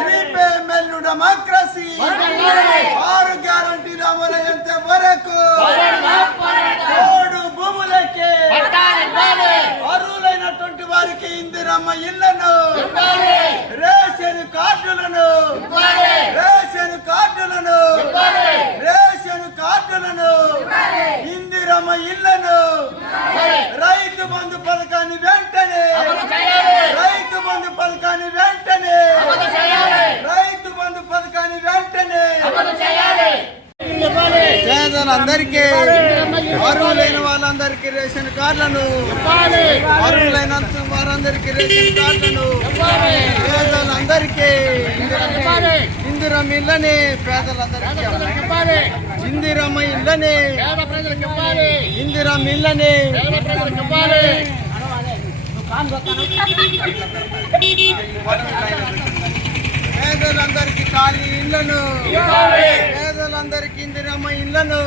CPML democracy. ఆరు గ్యారంటీల అమలయ్యేంత వరకు. మూడు భూములకే. అర్హులైనటువంటి వారికి ఇందిరమ్మ ఇళ్ళను. రేషన్ కార్డులను. రేషన్ కార్డులను. రేషన్ కార్డులను. ఇందిరమ్మ ఇళ్ళను. రైతు బంధు పథకాన్ని వెంటనే రైతు బంధు పథకాన్ని వెంటనే రైతు బంధు పథకాన్ని వెంటనే. పేదలందరికీ అర్హులైన వాళ్ళందరికీ రేషన్ కార్డులను. అర్హులైన వారందరికీ రేషన్ కార్డులను. పేదలందరికీ ఇందిరమ్మ ఇళ్ళని పేదలందరికీ ఇందిరమ్మ ఇళ్ళని ఇందిరమ్మ ఇళ్ళని ఇళ్ళను. పేదలందరికీ ఇందిరమ్మ ఇళ్ళను.